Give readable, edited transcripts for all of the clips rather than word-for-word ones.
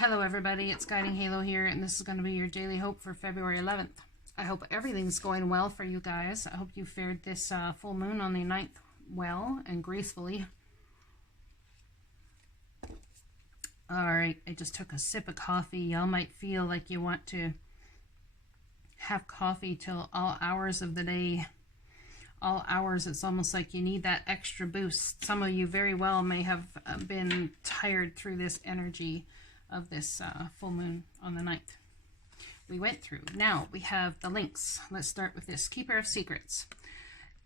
Hello everybody, it's Guiding Halo here, and this is going to be your daily hope for February 11th. I hope everything's going well for you guys. I hope you fared this full moon on the 9th well and gracefully. Alright, I just took a sip of coffee. Y'all might feel like you want to have coffee till all hours of the day. All hours, it's almost like you need that extra boost. Some of you very well may have been tired through this energy of this full moon on the 9th we went through. Now we have the links. Let's start with this. Keeper of Secrets.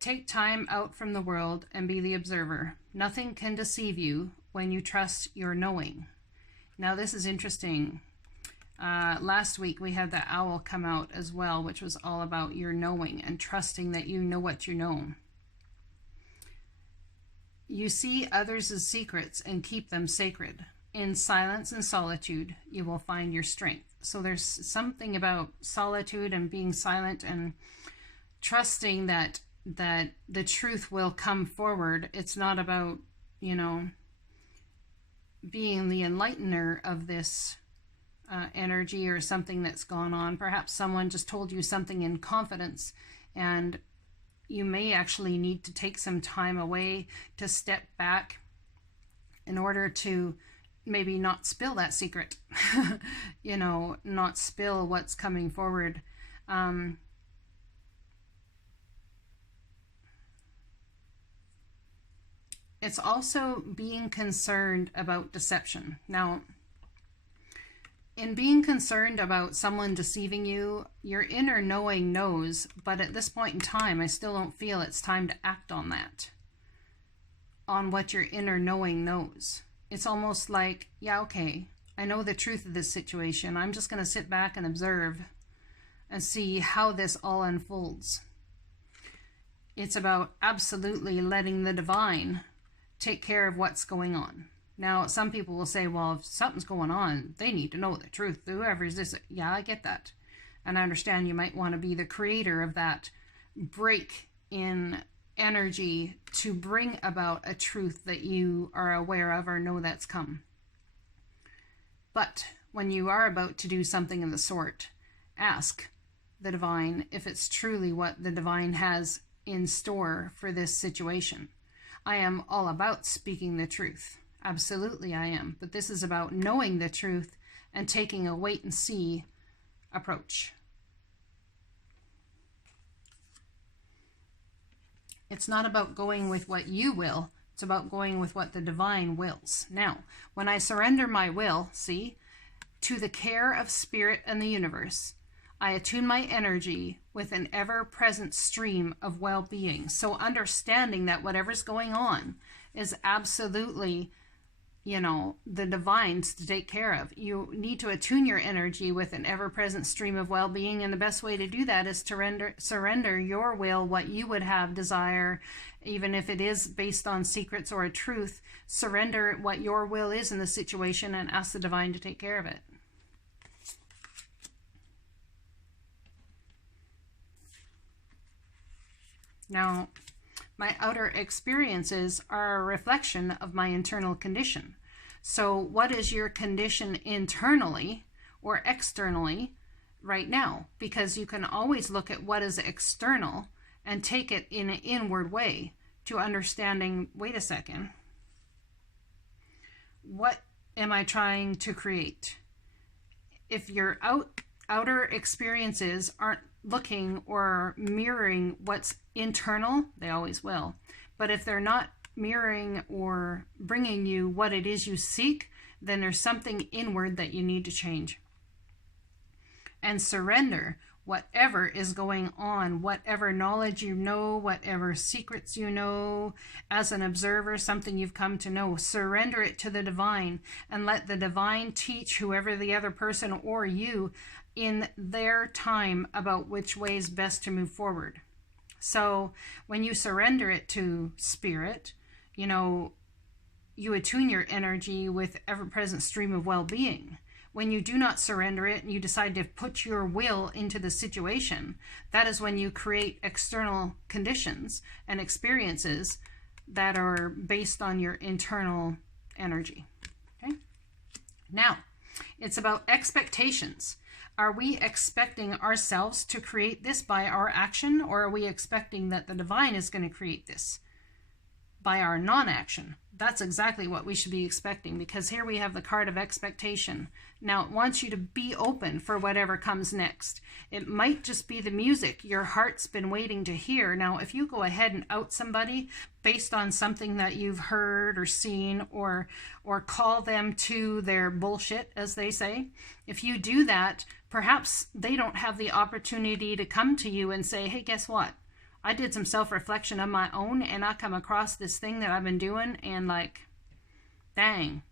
Take time out from the world and be the observer. Nothing can deceive you when you trust your knowing. Now this is interesting. Last week we had the owl come out as well, which was all about your knowing and trusting that you know what you know. You see others' secrets and keep them sacred. In silence and solitude, you will find your strength. So there's something about solitude and being silent and trusting that the truth will come forward. It's not about, you know, being the enlightener of this energy or something that's gone on. Perhaps someone just told you something in confidence, and you may actually need to take some time away to step back in order to maybe not spill that secret, you know, not spill what's coming forward. It's also being concerned about deception. Now, in being concerned about someone deceiving you, your inner knowing knows, but at this point in time, I still don't feel it's time to act on that, on what your inner knowing knows. It's almost like, yeah, okay, I know the truth of this situation. I'm just going to sit back and observe and see how this all unfolds. It's about absolutely letting the divine take care of what's going on. Now, some people will say, well, if something's going on, they need to know the truth. Whoever is this, yeah, I get that. And I understand you might want to be the creator of that break in energy to bring about a truth that you are aware of or know that's come. But when you are about to do something of the sort, ask the divine if it's truly what the divine has in store for this situation. I am all about speaking the truth. Absolutely I am. But this is about knowing the truth and taking a wait and see approach. It's not about going with what you will. It's about going with what the divine wills. Now, when I surrender my will, see, to the care of spirit and the universe, I attune my energy with an ever-present stream of well-being. So understanding that whatever's going on is absolutely, you know, the divine's to take care of. You need to attune your energy with an ever-present stream of well-being, and the best way to do that is to surrender your will, what you would have desire, even if it is based on secrets or a truth. Surrender what your will is in the situation and ask the divine to take care of it. Now, my outer experiences are a reflection of my internal condition. So what is your condition internally or externally right now? Because you can always look at what is external and take it in an inward way to understanding, wait a second, what am I trying to create? If your outer experiences aren't looking or mirroring what's internal, they always will. But if they're not mirroring or bringing you what it is you seek, then there's something inward that you need to change. And surrender whatever is going on, whatever knowledge you know, whatever secrets you know, as an observer, something you've come to know. Surrender it to the divine and let the divine teach whoever the other person or you in their time about which way is best to move forward. So when you surrender it to spirit, you know, you attune your energy with ever-present stream of well-being. When you do not surrender it and you decide to put your will into the situation, that is when you create external conditions and experiences that are based on your internal energy. Okay? Now, It's about expectations. Are we expecting ourselves to create this by our action, or are we expecting that the divine is going to create this by our non-action? That's exactly what we should be expecting, because here we have the card of expectation. Now it wants you to be open for whatever comes next. It might just be the music your heart's been waiting to hear. Now, if you go ahead and out somebody based on something that you've heard or seen, or call them to their bullshit, as they say, if you do that, perhaps they don't have the opportunity to come to you and say, hey, guess what? I did some self-reflection of my own, and I come across this thing that I've been doing, and like, dang,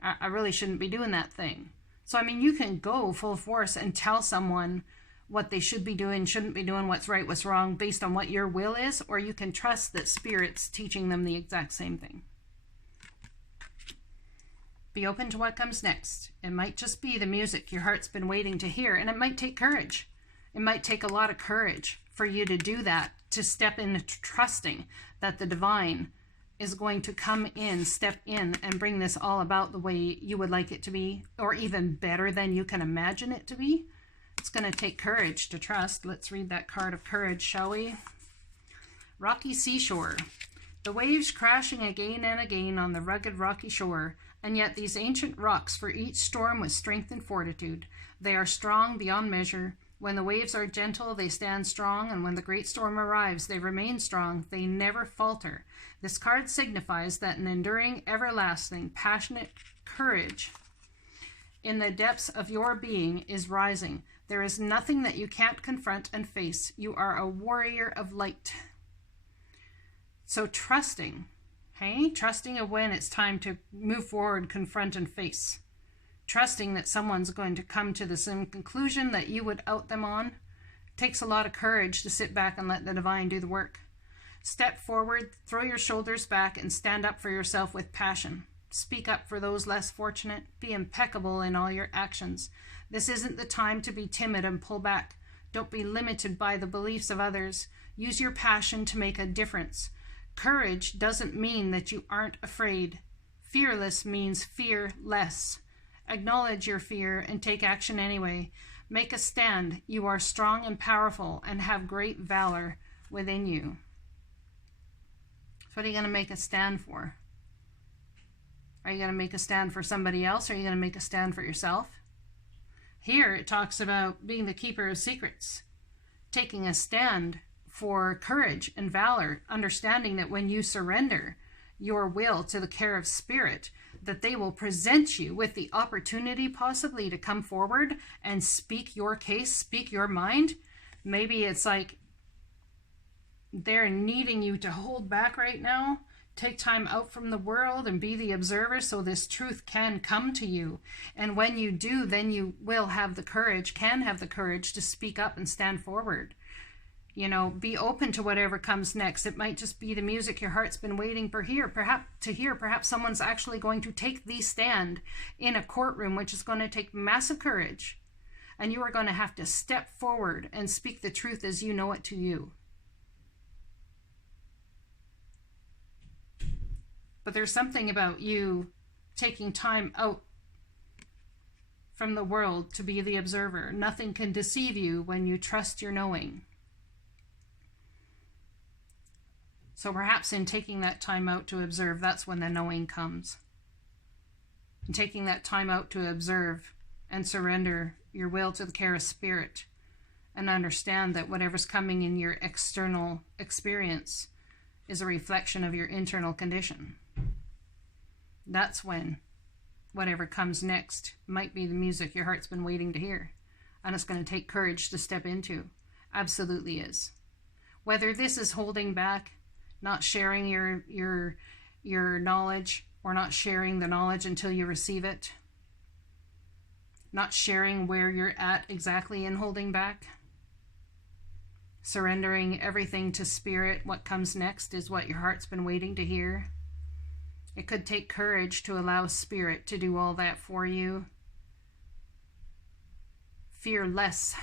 I really shouldn't be doing that thing. So, I mean, you can go full force and tell someone what they should be doing, shouldn't be doing, what's right, what's wrong, based on what your will is, or you can trust that Spirit's teaching them the exact same thing. Be open to what comes next. It might just be the music your heart's been waiting to hear, and it might take courage. It might take a lot of courage for you to do that, to step into trusting that the divine is going to come in, step in, and bring this all about the way you would like it to be, or even better than you can imagine it to be. It's going to take courage to trust. Let's read that card of courage, shall we? Rocky seashore. The waves crashing again and again on the rugged rocky shore, and yet these ancient rocks for each storm with strength and fortitude. They are strong beyond measure. When the waves are gentle, they stand strong, and when the great storm arrives, they remain strong. They never falter. This card signifies that an enduring, everlasting, passionate courage in the depths of your being is rising. There is nothing that you can't confront and face. You are a warrior of light. So trusting, hey? Trusting of when it's time to move forward, confront, and face. Trusting that someone's going to come to the same conclusion that you would out them on. Takes a lot of courage to sit back and let the divine do the work. Step forward, throw your shoulders back, and stand up for yourself with passion. Speak up for those less fortunate. Be impeccable in all your actions. This isn't the time to be timid and pull back. Don't be limited by the beliefs of others. Use your passion to make a difference. Courage doesn't mean that you aren't afraid. Fearless means fearless. Acknowledge your fear and take action anyway. Make a stand. You are strong and powerful and have great valor within you. So what are you going to make a stand for? Are you going to make a stand for somebody else, or are you going to make a stand for yourself? Here it talks about being the keeper of secrets, taking a stand for courage and valor, understanding that when you surrender your will to the care of Spirit, that they will present you with the opportunity possibly to come forward and speak your case, speak your mind. Maybe it's like they're needing you to hold back right now, take time out from the world and be the observer so this truth can come to you. And when you do, then you will have the courage, can have the courage to speak up and stand forward. You know, be open to whatever comes next. It might just be the music your heart's been waiting for to hear. Perhaps someone's actually going to take the stand in a courtroom, which is going to take massive courage. And you are going to have to step forward and speak the truth as you know it to you. But there's something about you taking time out from the world to be the observer. Nothing can deceive you when you trust your knowing. So perhaps in taking that time out to observe, that's when the knowing comes. And taking that time out to observe and surrender your will to the care of Spirit, and understand that whatever's coming in your external experience is a reflection of your internal condition. That's when whatever comes next might be the music your heart's been waiting to hear. And it's going to take courage to step into. Absolutely is. Whether this is holding back, not sharing your knowledge, or not sharing the knowledge until you receive it, not sharing where you're at exactly in holding back, surrendering everything to Spirit, what comes next is what your heart's been waiting to hear. It could take courage to allow Spirit to do all that for you. Fearless.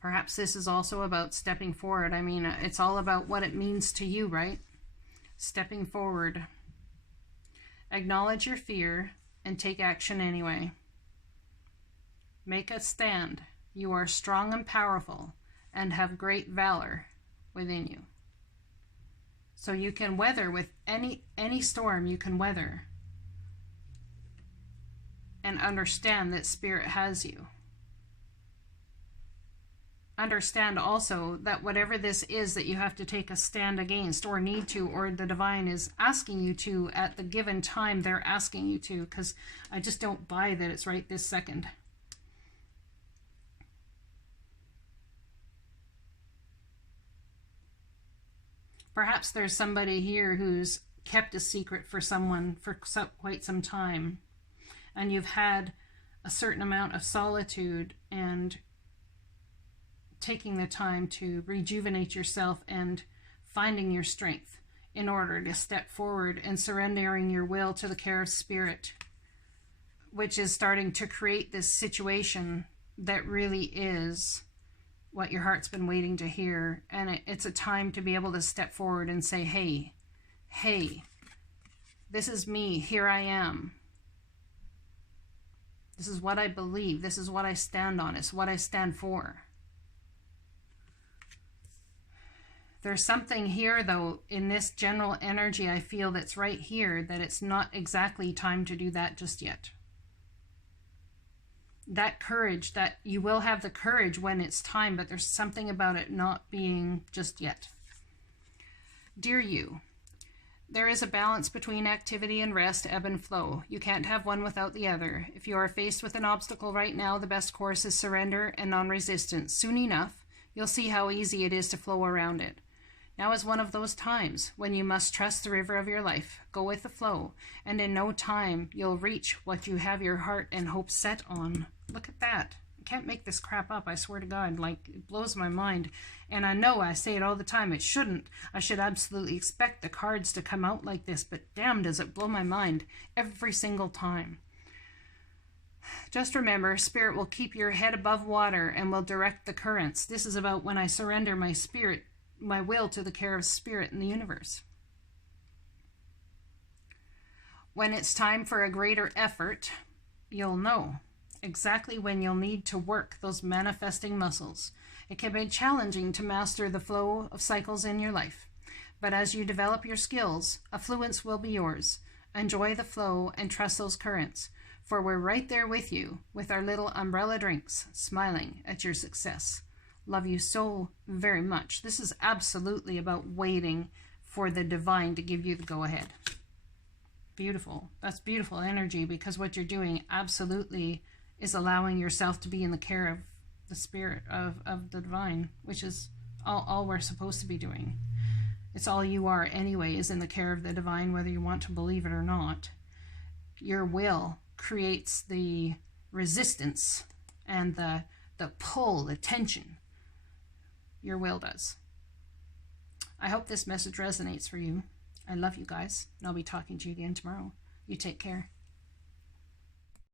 Perhaps this is also about stepping forward. I mean, it's all about what it means to you, right? Stepping forward. Acknowledge your fear. and take action anyway. Make a stand. You are strong and powerful and have great valor within you. So you can weather with any storm you can weather. And understand that Spirit has you. Understand also that whatever this is that you have to take a stand against or need to, or the divine is asking you to at the given time they're asking you to, because I just don't buy that it's right this second. Perhaps there's somebody here who's kept a secret for someone for quite some time, and you've had a certain amount of solitude and taking the time to rejuvenate yourself and finding your strength in order to step forward and surrendering your will to the care of Spirit, which is starting to create this situation that really is what your heart's been waiting to hear. And it's a time to be able to step forward and say, hey, this is me, here I am. This is what I believe. This is what I stand on. It's what I stand for. There's something here, though, in this general energy I feel that's right here, that it's not exactly time to do that just yet. That courage, that you will have the courage when it's time, but there's something about it not being just yet. Dear you, there is a balance between activity and rest, ebb and flow. You can't have one without the other. If you are faced with an obstacle right now, the best course is surrender and non-resistance. Soon enough, you'll see how easy it is to flow around it. Now is one of those times when you must trust the river of your life, go with the flow, and in no time you'll reach what you have your heart and hope set on. Look at that. I can't make this crap up, I swear to God. Like, it blows my mind. And I know I say it all the time. It shouldn't. I should absolutely expect the cards to come out like this, but damn does it blow my mind every single time. Just remember, Spirit will keep your head above water and will direct the currents. This is about when I surrender my spirit, my will to the care of Spirit in the universe. When it's time for a greater effort, you'll know exactly when you'll need to work those manifesting muscles. It can be challenging to master the flow of cycles in your life, but as you develop your skills, affluence will be yours. Enjoy the flow and trust those currents, for we're right there with you with our little umbrella drinks, smiling at your success. Love you so very much. This is absolutely about waiting for the divine to give you the go-ahead. Beautiful. That's beautiful energy, because what you're doing absolutely is allowing yourself to be in the care of the Spirit of the divine, which is all we're supposed to be doing. It's all you are anyway, is in the care of the divine, whether you want to believe it or not. Your will creates the resistance and the pull, the tension. Your will does. I hope this message resonates for you. I love you guys, and I'll be talking to you again tomorrow. You take care.